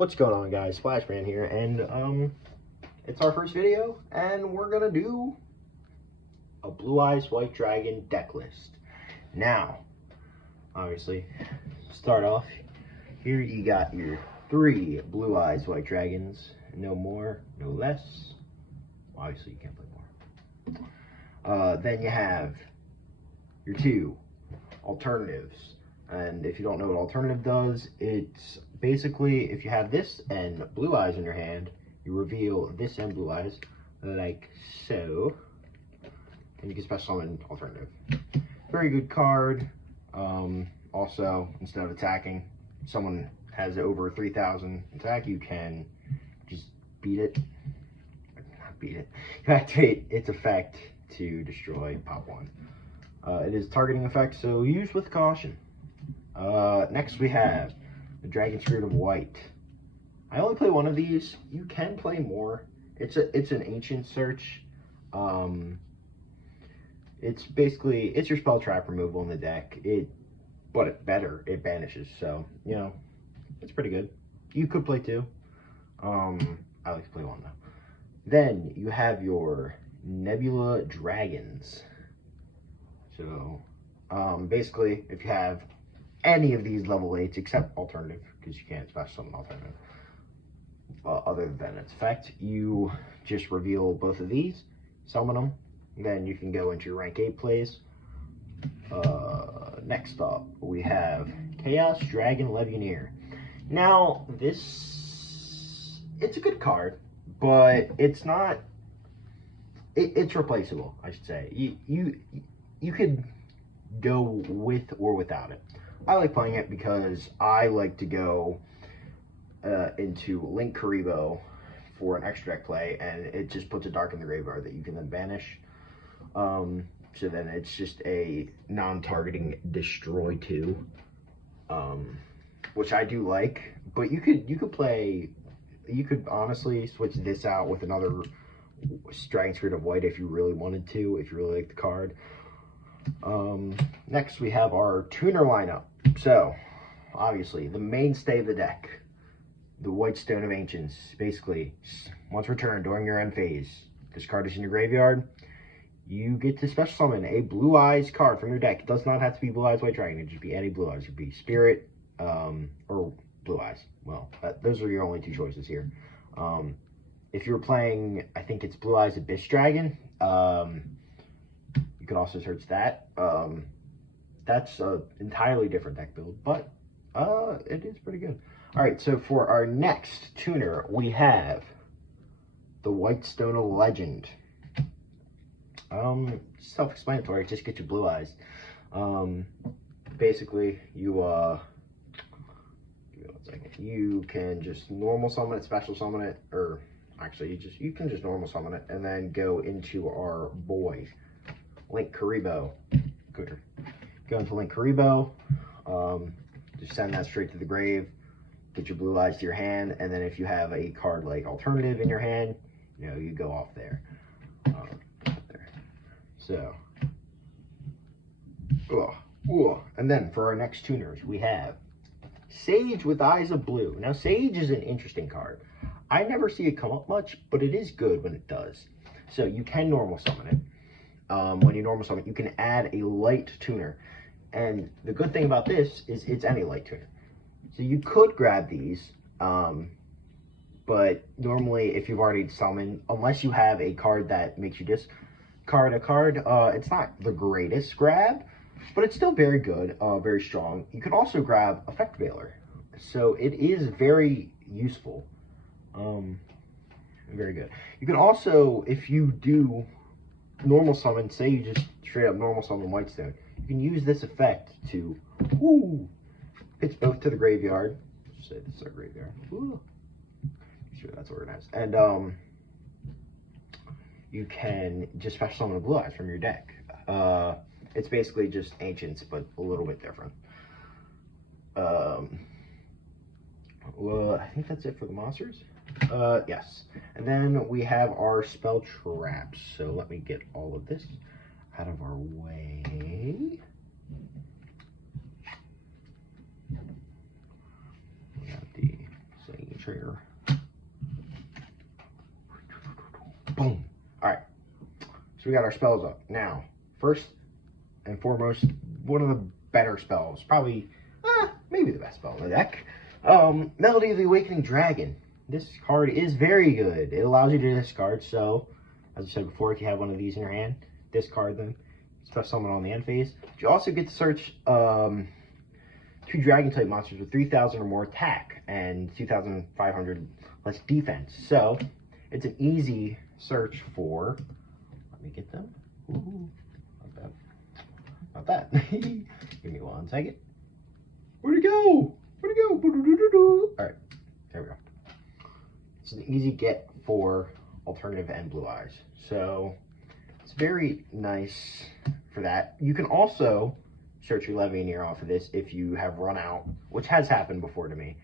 What's going on, guys? Splashman here, and it's our first video, and we're gonna do a Blue Eyes White Dragon deck list. Now, obviously, start off here. You got your 3 Blue Eyes White Dragons, no more, no less. Obviously, you can't play more. Then you have your 2 alternatives. And if you don't know what alternative does, it's basically if you have this and Blue Eyes in your hand, you reveal this and Blue Eyes like so, and you can special summon alternative. Very good card. Also, instead of attacking, someone has over 3,000 attack, you can just beat it. Not beat it. You activate its effect to destroy pop 1. It is targeting effect, so use with caution. Next we have the Dragon Spirit of White. I only play 1 of these. You can play more. It's an ancient search. It's basically your spell trap removal in the deck. But it banishes. So you know, it's pretty good. You could play 2. I like to play 1 though. Then you have your Nebula Dragons. So basically, if you have any of these level 8s except alternative, because you can't special summon alternative other than its effect, you just reveal both of these, summon them, then you can go into your rank 8 plays. Next up we have Chaos Dragon Legionnaire. Now it's a good card, but it's not it's replaceable, I should say. You could go with or without it. I like playing it because I like to go into Linkuriboh for an extra deck play, and it just puts a dark in the graveyard that you can then banish. So then it's just a non-targeting destroy 2, which I do like. But you could honestly switch this out with another Dragon Spirit of White if you really wanted to, if you really like the card. Next we have our tuner lineup. So obviously the mainstay of the deck, the White Stone of Ancients. Basically, once returned during your end phase, this card is in your graveyard, you get to special summon a Blue Eyes card from your deck. It does not have to be Blue Eyes White Dragon. It could just be any Blue Eyes. It could be Spirit or Blue Eyes. Well, those are your only 2 choices here. If you're playing, I think it's Blue Eyes Abyss Dragon, you can also search that. That's an entirely different deck build, but it is pretty good. All right, so for our next tuner, we have the White Stone of Legend. Self-explanatory, just get your Blue Eyes. Basically, give me 1 second. You can just normal summon it, special summon it, or actually, you can just normal summon it, and then go into our boy Linkuriboh. Go into Linkuriboh, just send that straight to the grave, get your Blue Eyes to your hand, and then if you have a card like alternative in your hand, you know, you go off there. So, and then for our next tuners, we have Sage with Eyes of Blue. Now, Sage is an interesting card. I never see it come up much, but it is good when it does. So you can normal summon it. When you normal summon, you can add a light tuner. And the good thing about this is it's any light tuner. So you could grab these, but normally if you've already summoned, unless you have a card that makes you discard a card, it's not the greatest grab, but it's still very good, very strong. You can also grab Effect Veiler. So it is very useful. Very good. You can also, if you do normal summon, say you just straight up normal summon Whitestone, you can use this effect to pitch both to the graveyard. Let's say this is our graveyard. Sure that's organized. And you can just special summon a Blue Eyes from your deck. It's basically just Ancients, but a little bit different. Well, I think that's it for the monsters. Yes. And then we have our spell traps. So let me get all of this out of our way. We got the trigger. Boom. Alright. So we got our spells up. Now, first and foremost, one of the better spells. Probably, maybe the best spell in the deck. Melody of the Awakening Dragon. This card is very good. It allows you to discard, so, as I said before, if you have one of these in your hand, discard them. Special summon on the end phase. You also get to search 2 Dragon-type monsters with 3,000 or more attack and 2,500 less defense. So, it's an easy search for... Let me get them. Ooh, not that. Give me 1 second. Where'd it go? Where'd it go? Alright, there we go. It's an easy get for Alternative and Blue Eyes. So, it's very nice for that. You can also search your Levianeer off of this if you have run out, which has happened before to me.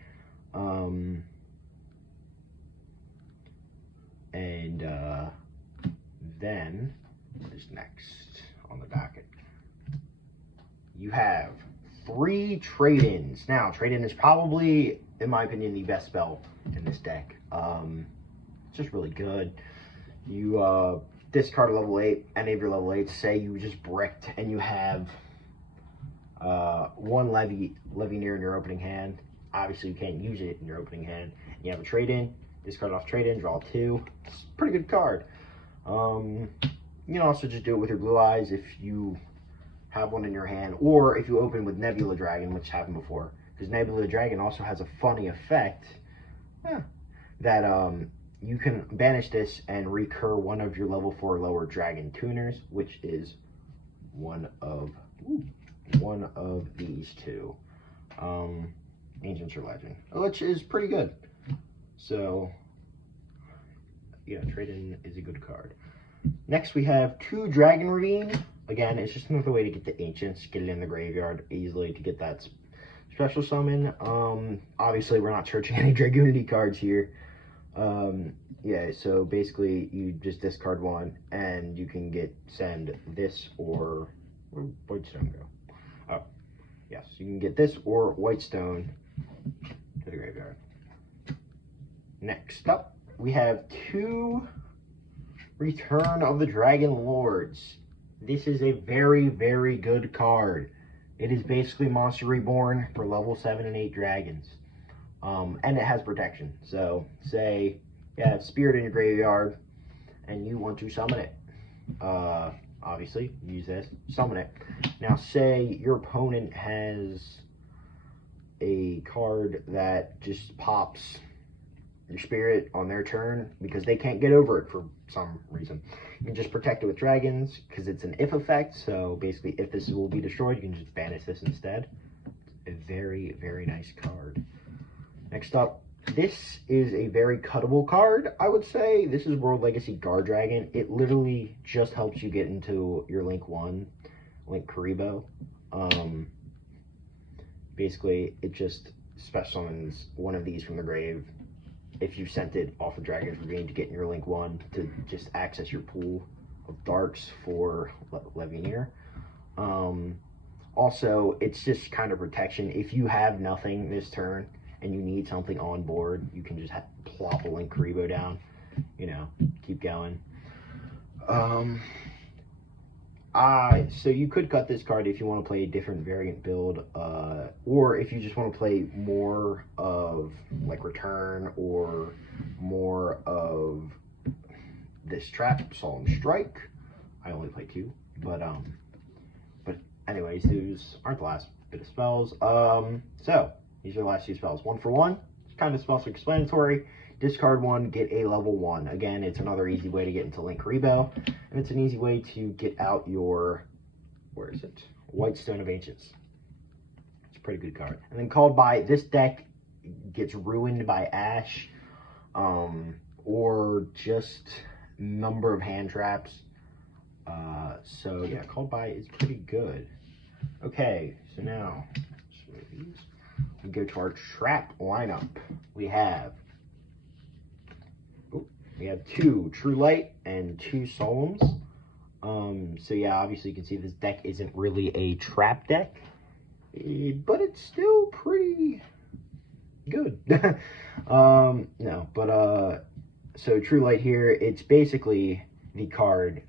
Then, what is next on the docket? You have 3 trade-ins. Now, trade-in is probably, in my opinion, the best spell in this deck. It's just really good. You discard a level 8, any of your level 8s, say you just bricked, and you have 1 Levianeer in your opening hand. Obviously, you can't use it in your opening hand. You have a trade-in, discard off trade-in, draw 2. It's a pretty good card. You can also just do it with your Blue Eyes if you have one in your hand, or if you open with Nebula Dragon, which happened before, because Nebula Dragon also has a funny effect that you can banish this and recur one of your level 4 lower dragon tuners, which is one of these 2, Ancients or Legend, which is pretty good. So yeah, trade-in is a good card. Next we have 2 Dragon Ravine. Again, it's just another way to get the Ancients, get it in the graveyard easily to get that special summon. Obviously we're not searching any Dragoonity cards here. Yeah, so basically you just discard 1 and you can send this or where'd Whitestone go? Oh, yes, you can get this or Whitestone to the graveyard. Next up, we have 2 Return of the Dragon Lords. This is a very, very good card. It is basically Monster Reborn for level 7 and 8 dragons. And it has protection. So, say you have Spirit in your graveyard and you want to summon it. Obviously, use this, summon it. Now, say your opponent has a card that just pops your Spirit on their turn because they can't get over it for some reason. You can just protect it with dragons because it's an if effect. So basically, if this will be destroyed, you can just banish this instead. A very, very nice card. Next up, this is a very cuttable card, I would say. This is World Legacy Guard Dragon. It literally just helps you get into your Link 1, Link Kuriboh. Basically, it just special summons one of these from the grave if you sent it off of Dragon's Ravine to get in your Link 1 to just access your pool of darks for Levianeer. Also, it's just kind of protection. If you have nothing this turn and you need something on board, you can just plop a Link Kuriboh down, you know, keep going. So you could cut this card if you want to play a different variant build, or if you just want to play more of like Return or more of this trap, Solemn Strike. I only play 2, but anyways, those aren't the last bit of spells. So these are the last 2 spells. 1 for 1, it's kind of self-explanatory. Discard 1, get a level 1. Again, it's another easy way to get into Link Kuriboh, and it's an easy way to get out your, where is it? Whitestone of Ancients. It's a pretty good card. And then Called By, this deck gets ruined by Ash, or just number of hand traps. So yeah, Called By is pretty good. Okay, so now we go to our trap lineup. We have 2 True Light and 2 Solemns. So yeah, obviously you can see this deck isn't really a trap deck, but it's still pretty good. No, but so True Light here, it's basically the card,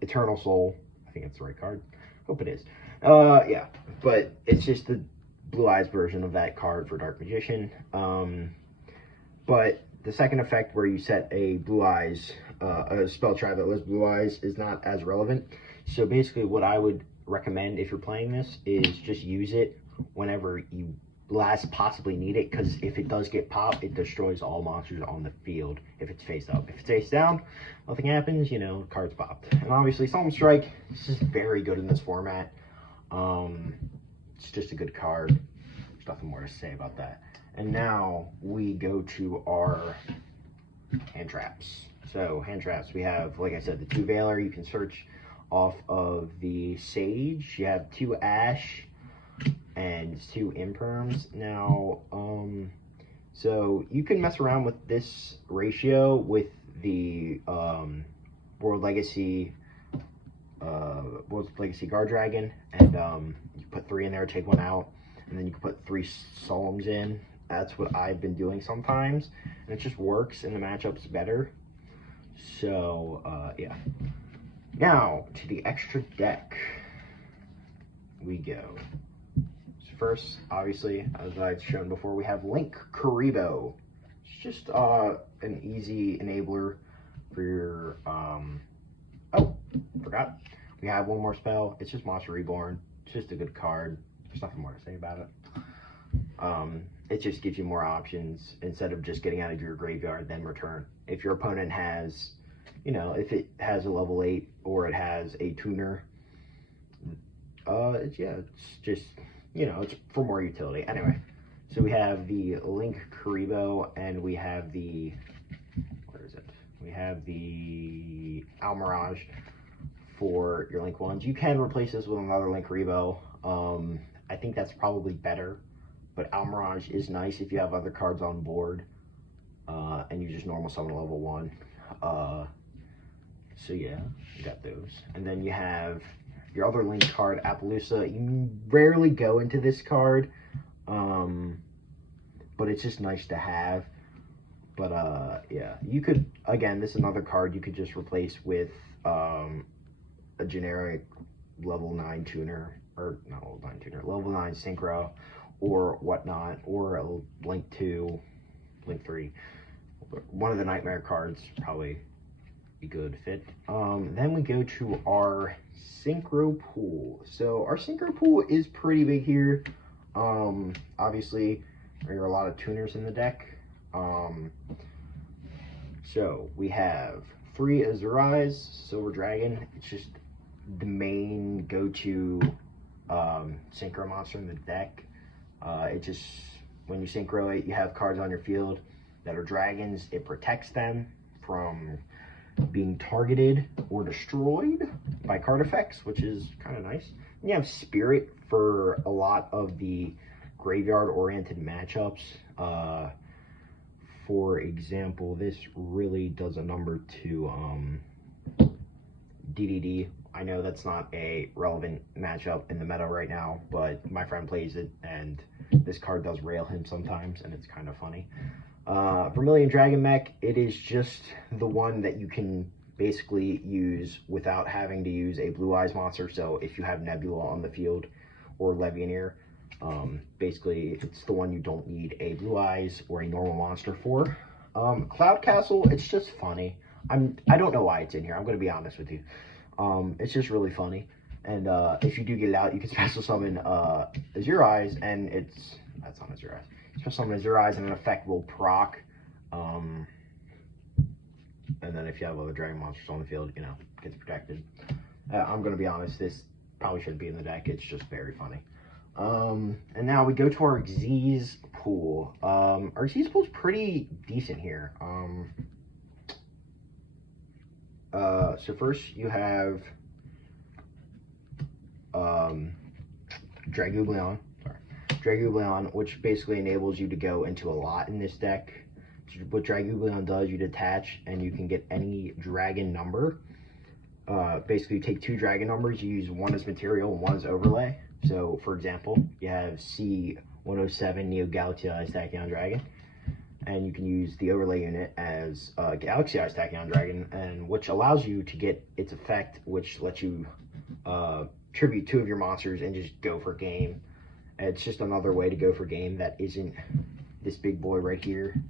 Eternal Soul. I think it's the right card. Hope it is. Yeah, but it's just the Blue Eyes version of that card for Dark Magician. But the second effect where you set a Blue Eyes, a spell trap that lists Blue Eyes is not as relevant. So basically what I would recommend if you're playing this is just use it whenever you last possibly need it, because if it does get popped, it destroys all monsters on the field if it's face up. If it's face down, nothing happens, you know, card's popped. And obviously Solemn Strike, this is very good in this format. It's just a good card. There's nothing more to say about that. And now we go to our hand traps. So hand traps, we have, like I said, the 2 Veiler. You can search off of the Sage. You have 2 Ash and 2 Imperms. Now, so you can mess around with this ratio with the World Legacy Guard Dragon, and you put 3 in there, take 1 out, and then you can put 3 Solemns in. That's what I've been doing sometimes, and it just works, and the matchup's better. So, yeah. Now, to the extra deck we go. So first, obviously, as I've shown before, we have Linkuriboh. It's just an easy enabler for your, oh, forgot. We have 1 more spell. It's just Monster Reborn. It's just a good card. There's nothing more to say about it. It just gives you more options instead of just getting out of your graveyard, then return. If your opponent has, you know, if it has a level 8 or it has a tuner, it's just, you know, it's for more utility. Anyway, so we have the Linkuriboh, and we have the, where is it? We have the Almirage for your Link ones. You can replace this with another Linkuriboh. I think that's probably better, but Almirage is nice if you have other cards on board, and you just normal summon level 1. So yeah, you got those. And then you have your other Link card, Apollousa. You rarely go into this card, but it's just nice to have. But yeah, you could, again, this is another card you could just replace with a generic level 9 tuner, or not level 9 tuner, level 9 Synchro, or whatnot, or a Link 2, Link 3. One of the Nightmare cards probably be good fit. Then we go to our Synchro pool. So our Synchro pool is pretty big here. Obviously there are a lot of tuners in the deck. So we have 3 Azure Eyes, Silver Dragon. It's just the main go-to Synchro monster in the deck. It just, when you Synchro it, you have cards on your field that are dragons. It protects them from being targeted or destroyed by card effects, which is kind of nice. And you have Spirit for a lot of the graveyard-oriented matchups. For example, this really does a number to DDD. I know that's not a relevant matchup in the meta right now, but my friend plays it, and this card does rail him sometimes, and it's kind of funny. Vermilion Dragon Mech, it is just the one that you can basically use without having to use a Blue Eyes monster. So if you have Nebula on the field or Levianeer, basically it's the one you don't need a Blue Eyes or a normal monster for. Cloud Castle, it's just funny. I don't know why it's in here, I'm going to be honest with you. It's just really funny. And if you do get it out, you can special summon Azure Eyes, and that's on Azure Eyes. Special summon Azure Eyes, and an effect will proc. And then if you have other dragon monsters on the field, you know, gets protected. I'm going to be honest, this probably shouldn't be in the deck. It's just very funny. And now we go to our Xyz pool. Our Xyz pool is pretty decent here. So first you have Dragooblion, which basically enables you to go into a lot in this deck. So what Dragooblion does, you detach and you can get any dragon number. Basically you take 2 dragon numbers, you use one as material and one as overlay. So for example, you have C1 107 Neo Galaxy Eyes Tachyon Dragon. And you can use the overlay unit as Galaxy Eyes Tachyon Dragon, and which allows you to get its effect, which lets you tribute 2 of your monsters and just go for game. It's just another way to go for game that isn't this big boy right here,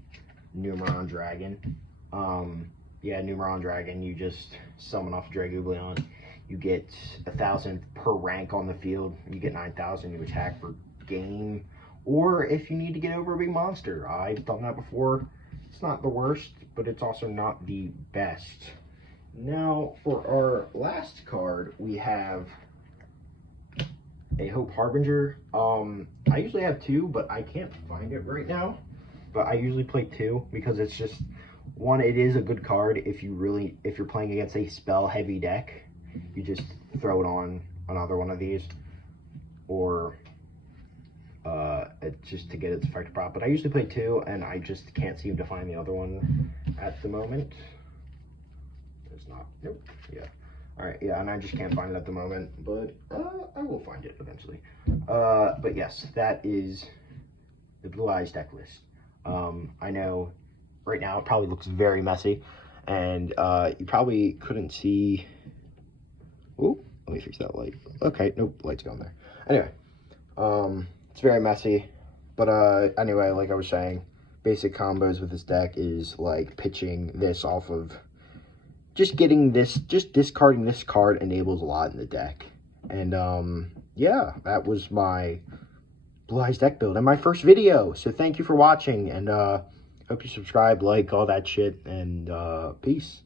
Numeron Dragon. Yeah, Numeron Dragon, you just summon off Dragooblion. You get 1,000 per rank on the field. You get 9,000, you attack for game. Or if you need to get over a big monster. I've done that before. It's not the worst, but it's also not the best. Now, for our last card, we have a Hope Harbinger. I usually have 2, but I can't find it right now. But I usually play 2 because it's just, one, it is a good card if you're playing against a spell heavy deck. You just throw it on another one of these, or just to get its effective prop. But I usually play 2, and I just can't seem to find the other one at the moment. It's not, nope, yeah. Alright, yeah, and I just can't find it at the moment, but I will find it eventually. But yes, that is the Blue Eyes deck list. I know right now it probably looks very messy, and you probably couldn't see. Ooh, let me fix that light. Okay, nope, light's going there. Anyway, it's very messy, but anyway, like I was saying, basic combos with this deck is like pitching this off of just getting this, just discarding this card enables a lot in the deck. And yeah, that was my Blue Eyes deck build and my first video. So thank you for watching, and hope you subscribe, like, all that shit, and peace.